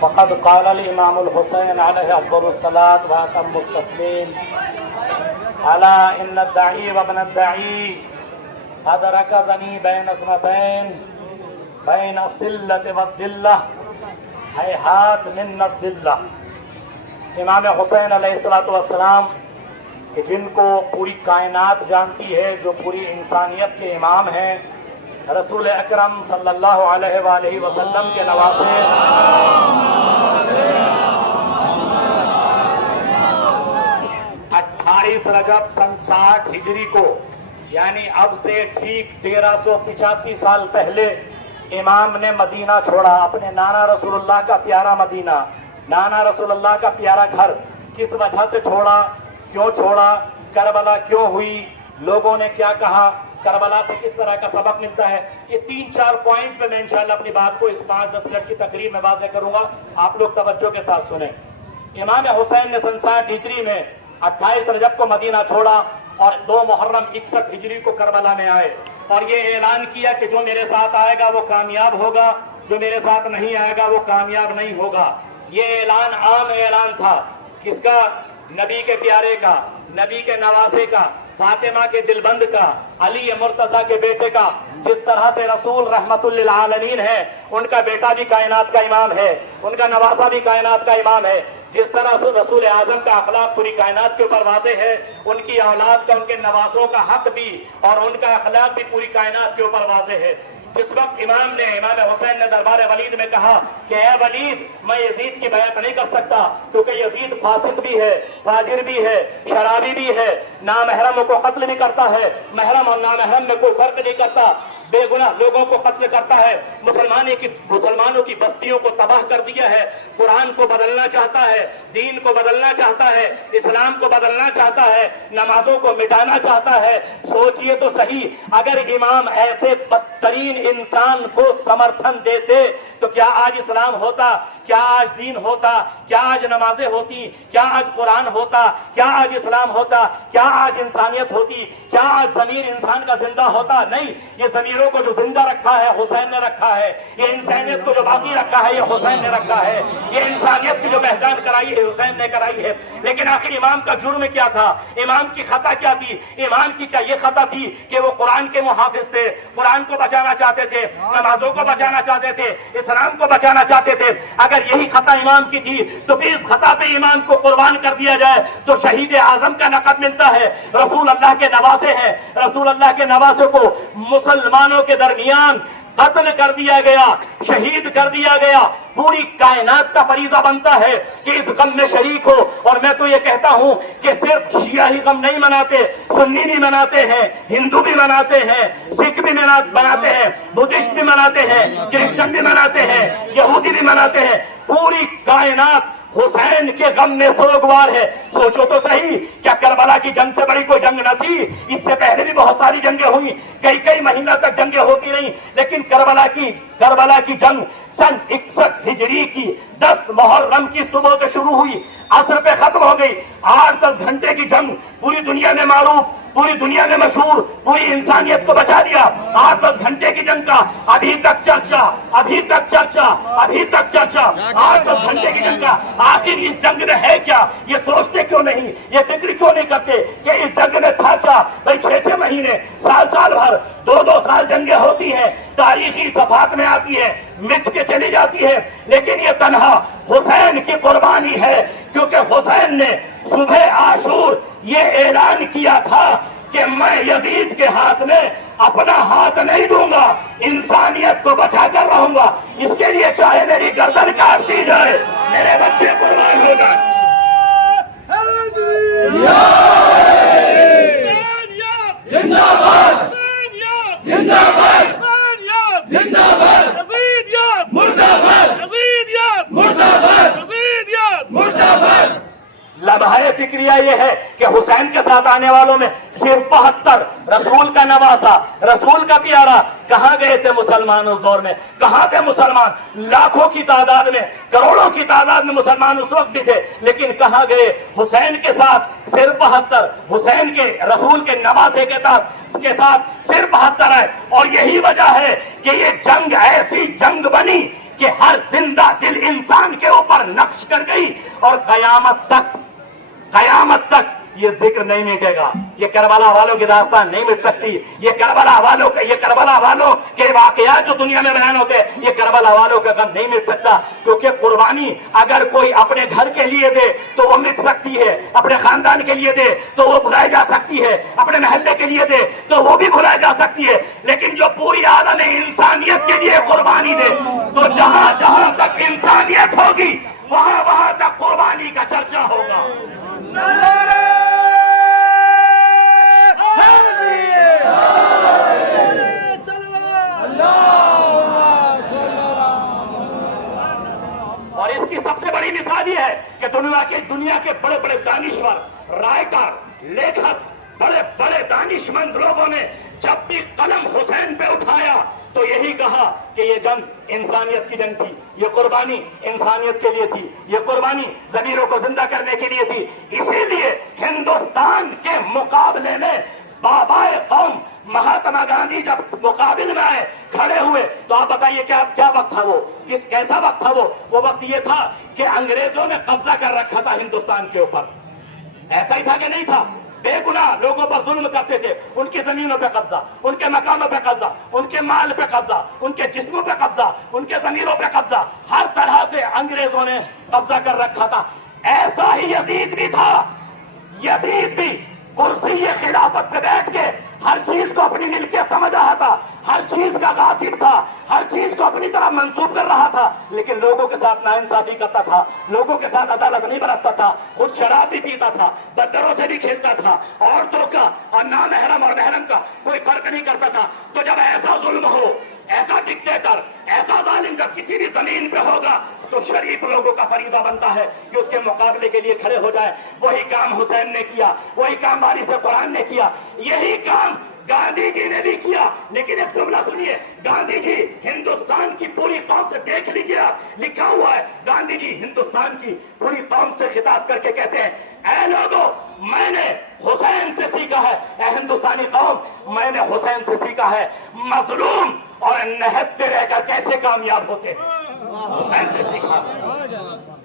فقد قال الإمام الحسين عليه أفضل الصلاة وأتم التسليم ألا إن الداعي وابن الداعي قد ركزني بين اثنتين بين الصلة والذلة هيهات من الذلة. امام حسین علیہ السلام کہ جن کو پوری کائنات جانتی ہے، جو پوری انسانیت کے امام ہیں، رسول اکرم صلی اللہ علیہ وآلہ وسلم کے نواسے، 28 رجب سن 60 ہجری کو، یعنی اب سے ٹھیک 1385 سال پہلے امام نے مدینہ چھوڑا، اپنے نانا رسول اللہ کا پیارا مدینہ، نانا رسول اللہ کا پیارا گھر. کس وجہ سے چھوڑا، کیوں چھوڑا، کربلا کیوں ہوئی، لوگوں نے کیا کہا، کربلا سے کس طرح کا سبق ملتا ہے، یہ 3-4 پوائنٹ پہ میں انشاءاللہ اپنی بات کو اس 5-10 منٹ کی تقریر میں واضح کروں گا. آپ لوگ توجہ کے ساتھ سنیں. امام حسین نے سن 60 ہجری میں 28 رجب کو مدینہ چھوڑا اور 2 محرم 61 ہجری کو کربلا میں آئے اور یہ اعلان کیا کہ جو میرے ساتھ آئے گا وہ کامیاب ہوگا، جو میرے ساتھ نہیں آئے گا وہ کامیاب نہیں ہوگا. یہ اعلان عام اعلان تھا. کس کا؟ نبی کے پیارے کا، نبی کے نواسے کا، فاطمہ کے دلبند کا، علی مرتضیٰ کے بیٹے کا. جس طرح سے رسول رحمت للعالمین ہے، ان کا بیٹا بھی کائنات کا امام ہے، ان کا نواسا بھی کائنات کا امام ہے. جس طرح رسول اعظم کا اخلاق پوری کائنات کے اوپر واضح ہے، ان کی اولاد کا، ان کے نواسوں کا حق بھی اور ان کا اخلاق بھی پوری کائنات کے اوپر واضح ہے. جس وقت امام حسین نے دربار ولید میں کہا کہ اے ولید، میں یزید کی بیعت نہیں کر سکتا کیونکہ یزید فاسق بھی ہے، فاجر بھی ہے، شرابی بھی ہے، نامحرموں کو قتل بھی کرتا ہے، محرم اور نامحرم میں کوئی فرق نہیں کرتا، بے گناہ لوگوں کو قتل کرتا ہے، مسلمانوں کی بستیوں کو تباہ کر دیا ہے، قرآن کو بدلنا چاہتا ہے، دین کو بدلنا چاہتا ہے، اسلام کو بدلنا چاہتا ہے، نمازوں کو مٹانا چاہتا ہے. سوچئے تو صحیح، اگر امام ایسے بدترین انسان کو سمرتھن دیتے تو کیا آج اسلام ہوتا، کیا آج دین ہوتا، کیا آج نمازیں ہوتی، کیا آج قرآن ہوتا، کیا آج اسلام ہوتا، کیا آج انسانیت ہوتی، کیا آج ضمیر انسان کا زندہ ہوتا؟ نہیں. یہ ضمیروں کو جو زندہ رکھا ہے حسین نے رکھا ہے، یہ انسانیت کو جو باقی رکھا ہے یہ حسین نے رکھا ہے، یہ انسانیت کی جو پہچان کرائی ہے حسین نے کرائی ہے. لیکن آخر امام کا جرم کیا تھا، امام کی خطا کیا تھی؟ امام کی کیا یہ خطا تھی کہ وہ قرآن کے محافظ تھے، قرآن کو بچانا چاہتے تھے، نمازوں کو بچانا چاہتے تھے، اسلام کو بچانا چاہتے تھے؟ اگر یہی خطا امام کی تھی تو پھر اس خطا پہ امام کو قربان کر دیا جائے تو شہید اعظم کا لقب ملتا ہے. رسول اللہ کے نواسے ہیں، رسول اللہ کے نواسے کو مسلمانوں کے درمیان قتل کر دیا گیا، شہید کر دیا گیا. پوری کائنات کا فریضہ بنتا ہے کہ اس غم میں شریک ہو. اور میں تو یہ کہتا ہوں کہ صرف شیعہ ہی غم نہیں مناتے، سنی بھی مناتے ہیں، ہندو بھی مناتے ہیں، سکھ بھی مناتے ہیں، بدھسٹ بھی مناتے ہیں، کرسچن بھی مناتے ہیں، یہودی بھی مناتے ہیں. پوری کائنات حسین کے غم میں سوگوار ہے. سوچو تو صحیح، کیا کربلا کی جنگ سے بڑی کوئی جنگ نہ تھی؟ اس سے پہلے بھی بہت ساری جنگیں ہوئی، کئی مہینہ تک جنگیں ہوتی رہیں، لیکن کربلا کی جنگ سن 61 ہجری کی 10 محرم کی صبح سے شروع ہوئی، عصر پہ ختم ہو گئی. 8-10 گھنٹے کی جنگ، پوری دنیا میں معروف، پوری دنیا میں مشہور، پوری انسانیت کو بچا دیا. 8-10 گھنٹے کی جنگ کا ابھی تک چرچا 8-10 گھنٹے کی جنگ کا. آخر اس جنگ میں ہے کیا؟ یہ سوچتے کیوں نہیں، یہ فکر کیوں نہیں کرتے کہ اس جنگ میں تھا کیا؟ بھائی 6 مہینے، سال بھر، 2 سال جنگیں ہوتی ہیں، تاریخی صفحات میں آتی ہے، مٹ کے چلی جاتی ہے. لیکن یہ تنہا حسین کی قربانی ہے، کیونکہ حسین نے صبح عاشور یہ اعلان کیا تھا کہ میں یزید کے ہاتھ میں اپنا ہاتھ نہیں دوں گا، انسانیت کو بچا کر رہوں گا. اس کے لیے چاہے میری گردن کاٹ دی جائے، میرے بچے قربان ہو جائیں. زندہ باد، زندہ باد، زندہ باد، مردہ باد، مردہ باد، مردہ باد. لمحہ فکریہ یہ ہے کہ حسین کے ساتھ آنے والوں میں صرف 72 رسول کا نواسا، رسول کا پیارا. کہاں گئے تھے مسلمان اس دور میں؟ کہاں تھے مسلمان؟ لاکھوں کی تعداد میں، کروڑوں کی تعداد میں مسلمان اس وقت بھی تھے، لیکن کہاں گئے؟ حسین کے ساتھ صرف 72، حسین کے رسول کے نواسے کے ساتھ صرف 72 ہے. اور یہی وجہ ہے کہ یہ جنگ ایسی جنگ بنی کہ ہر زندہ دل انسان کے نقش کر گئی اور قیامت تک یہ ذکر نہیں مٹے گا. یہ کربلا والوں کی داستان نہیں مٹ سکتی. یہ کربلا والوں کے واقعات جو دنیا میں بیان ہوتے ہیں, یہ کربلا والوں کا غم نہیں مٹ سکتا. کیونکہ قربانی اگر کوئی اپنے گھر کے لیے دے تو وہ مٹ سکتی ہے, اپنے خاندان کے لیے دے تو وہ بھلائی جا سکتی ہے, اپنے محلے کے لیے دے تو وہ بھی بھلائی جا سکتی ہے. لیکن جو پوری عالم انسانیت کے لیے قربانی دے تو جہاں جہاں تک انسانیت ہوگی وہاں تک قربانی کا چرچا ہوگا. اور اس کی سب سے بڑی مثال یہ ہے کہ دنیا کے بڑے بڑے دانشور, رائٹر, لیکھک, بڑے بڑے دانشمند لوگوں نے جب بھی قلم حسین پہ اٹھایا تو یہی کہا کہ یہ جنگ انسانیت کی جنگ تھی, یہ قربانی انسانیت کے لیے تھی, یہ قربانی ضمیروں کو زندہ کرنے کے لیے تھی. اسی لیے ہندوستان کے مقابلے میں بابائے قوم مہاتما گاندھی جب مقابل میں آئے, کھڑے ہوئے, تو آپ بتائیے کیا وقت تھا وہ, کیسا وقت تھا وہ وقت یہ تھا کہ انگریزوں نے قبضہ کر رکھا تھا ہندوستان کے اوپر. ایسا ہی تھا کہ نہیں تھا؟ بے گناہ لوگوں پر ظلم کرتے تھے, ان کی زمینوں پہ قبضہ, ان کے مکانوں پہ قبضہ, ان کے مال پہ قبضہ, ان کے جسموں پہ قبضہ, ان کے ضمیروں پہ قبضہ, ہر طرح سے انگریزوں نے قبضہ کر رکھا تھا. ایسا ہی یزید بھی تھا. یزید بھی کرسی خلافت پہ بیٹھ کے ہر چیز کو اپنی ملکیت سمجھ رہا تھا, ہر چیز کا غاصب تھا, ہر چیز کو اپنی طرح منسوب کر رہا تھا, لیکن لوگوں کے ساتھ ناانصافی کرتا تھا, لوگوں کے ساتھ عدالت نہیں برتتا تھا, خود شراب بھی پیتا تھا, بدروں سے بھی کھیلتا تھا, عورتوں کا اور نامحرم اور محرم کا کوئی فرق نہیں کرتا تھا. تو جب ایسا ظلم ہو, ایسا ڈکٹیٹر, ایسا ظالم جب کسی بھی زمین پہ ہوگا تو شریف لوگوں کا فریضہ بنتا ہے کہ اس کے مقابلے کے لیے کھڑے ہو جائے. وہی کام حسین نے کیا, وہی کام وارث قرآن نے کیا, یہی کام گاندھی جی نے بھی کیا. لیکن ایک جملہ سنیے, گاندھی جی ہندوستان کی پوری قوم سے, دیکھ لیجیے آپ, لکھا ہوا ہے, گاندھی جی ہندوستان کی پوری قوم سے خطاب کر کے کہتے ہیں, اے لوگوں میں نے حسین سے سیکھا ہے, اے ہندوستانی قوم میں نے حسین سے سیکھا ہے, مظلوم اور نہتے رہ کر کیسے کامیاب ہوتے ہیں, حسین سے سیکھا.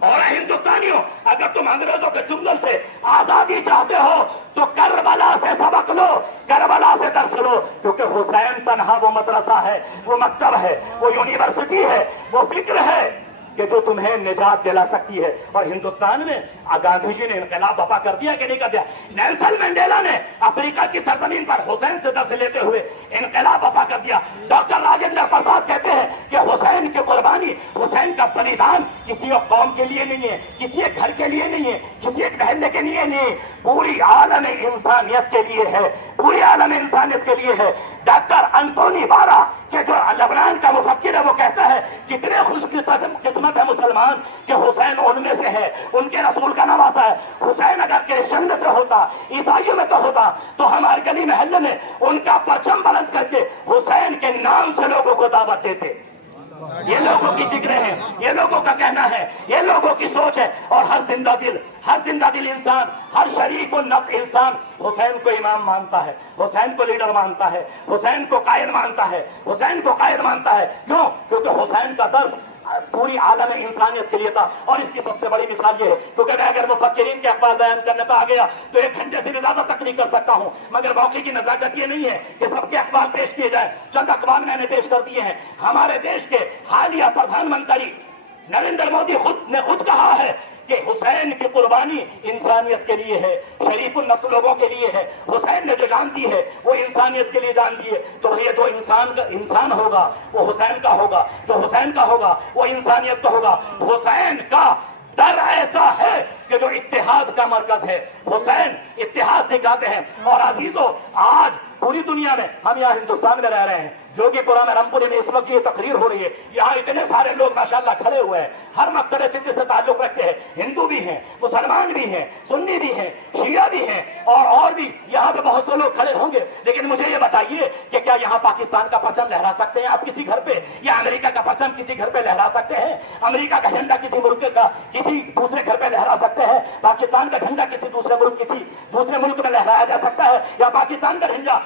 اور ہندوستانیوں, اگر تم انگریزوں کے چنگل سے آزادی چاہتے ہو تو کربلا سے سبق لو, کربلا سے درس لو, کیونکہ حسین تنہا وہ مدرسہ ہے, وہ مکتب ہے, وہ یونیورسٹی ہے, وہ فکر ہے کہ جو تمہیں نجات دلا سکتی ہے. اور ہندوستان میں گاندھی جی نے انقلاب برپا کر دیا کہ نہیں کر دیا؟ نیلسن منڈیلا نے افریقہ کی سرزمین پر حسین سے درس لیتے ہوئے انقلاب برپا کر دیا. ڈاکٹر راجندر پرساد کہتے ہیں کہ حسین کی قربانی, حسین کا بلیدان کسی ایک قوم کے لیے نہیں ہے, کسی ایک گھر کے لیے نہیں ہے, کسی ایک محلے کے لیے نہیں, پوری عالم انسانیت کے لیے ہے, پوری عالم انسانیت کے لیے ہے. ڈاکٹر انٹونی بارا کہ جو لبنان کا مفکر ہے, وہ کہتا ہے کتنے خوش قسمت ہے مسلمان کہ حسین ان میں سے ہے, ان کے رسول کا نواسا ہے. حسین اگر کرسچن میں سے ہوتا, عیسائیوں میں تو ہوتا, تو ہمارے گلی محلے میں ان کا پرچم بلند کر کے حسین کے نام سے لوگوں کو دعوت دیتے. یہ لوگوں کی فکریں ہیں, یہ لوگوں کا کہنا ہے, یہ لوگوں کی سوچ ہے. اور ہر زندہ دل انسان, ہر شریف النفس انسان حسین کو امام مانتا ہے, حسین کو لیڈر مانتا ہے, حسین کو قائد مانتا ہے, حسین کو قائد مانتا ہے. کیوں؟ کیونکہ حسین کا درس پوری عالم انسانیت کے لیے تھا. اور اس کی سب سے بڑی مثال یہ ہے, کیونکہ میں اگر مفکرین کے اقوال بیان کرنے پہ آ گیا تو 1 گھنٹے سے بھی زیادہ تقریر کر سکتا ہوں, مگر موقع کی نزاکت یہ نہیں ہے کہ سب کے اقوال پیش کیے جائیں. چند اقوال میں نے پیش کر دیے ہیں. ہمارے دیش کے حالیہ پردھان منتری نریندر مودی نے خود کہا ہے کہ حسین کی قربانی انسانیت کے لیے ہے, شریف النفس لوگوں کے لیے ہے. حسین نے جو جان دی ہے وہ انسانیت کے لیے جان دی ہے. تو یہ جو انسان ہوگا وہ حسین کا ہوگا, جو حسین کا ہوگا وہ انسانیت کا ہوگا. حسین کا در ایسا ہے کہ جو اتحاد کا مرکز ہے. حسین اتحاد سکھاتے ہیں. اور عزیزو, آج پوری دنیا میں, ہم یہاں ہندوستان میں رہ رہے ہیں, جوگی پورا میں رامپوری میں اس وقت یہ تقریر ہو رہی ہے, یہاں اتنے سارے لوگ ماشاءاللہ کھڑے ہوئے ہیں, ہر مکتب فکر سے تعلق رکھتے ہیں, ہندو بھی ہیں, مسلمان بھی ہیں, سنی بھی ہیں, شیعہ بھی ہیں, اور بھی یہاں پہ بہت سے لوگ کھڑے ہوں گے. لیکن مجھے یہ بتائیے کہ کیا یہاں پاکستان کا پرچم لہرا سکتے ہیں آپ کسی گھر پہ, یا امریکہ کا پرچم کسی گھر پہ لہرا سکتے ہیں؟ امریکہ کا جھنڈا کسی ملک کا کسی دوسرے گھر پہ لہرا سکتے ہیں؟ پاکستان کا جھنڈا کسی دوسرے ملک میں لہرایا جا سکتا ہے؟ یا پاکستان کا جھنڈا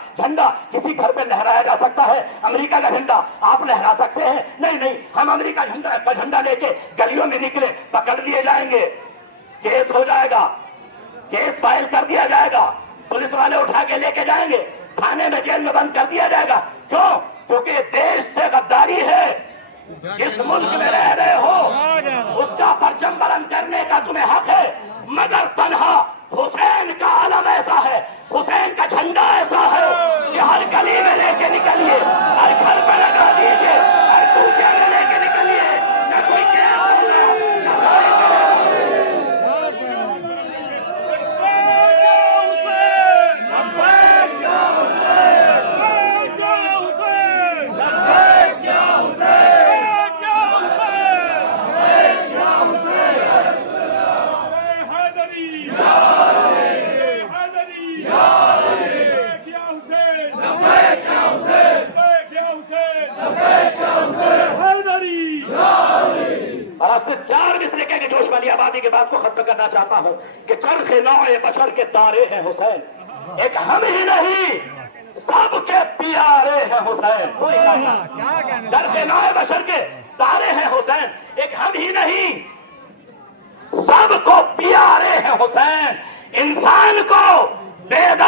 کسی گھر پہ لہرایا جا سکتا ہے؟ امریکہ کا جھنڈا آپ لہرا سکتے ہیں؟ نہیں نہیں، ہم امریکہ کا جھنڈا لے کے گلیوں میں نکلے پکڑ لیے جائیں گے، کیس ہو جائے گا، کیس فائل کر دیا جائے گا، پولیس والے اٹھا کے لے کے جائیں گے، تھانے میں جیل میں بند کر دیا جائے گا۔ کیوں؟ کیونکہ دیش سے غداری ہے۔ جس ملک میں رہ رہے ہو اس کا پرچم بلند کرنے کا تمہیں حق ہے، مگر تنہا حسین کا علم ایسا ہے، حسین کا جھنڈا ایسا ہے کہ ہر گلی میں لے کے نکلیے، ہر گھر پہ لگا دیجیے، ہر کوچے میں لے کے نکلیے، نہ کوئی کیس ہوگا، نہ کوئی اور آپ سے 4 مصرے کے جوش والی آبادی کے بات کو ختم کرنا چاہتا ہوں کہ چرخ نوع بشر کے تارے ہیں حسین، ایک ہم ہی نہیں سب کے پیارے ہیں حسین۔ چرخ نوع بشر کے تارے ہیں حسین، ایک ہم ہی نہیں سب کو پیارے ہیں حسین۔ انسان کو بیدار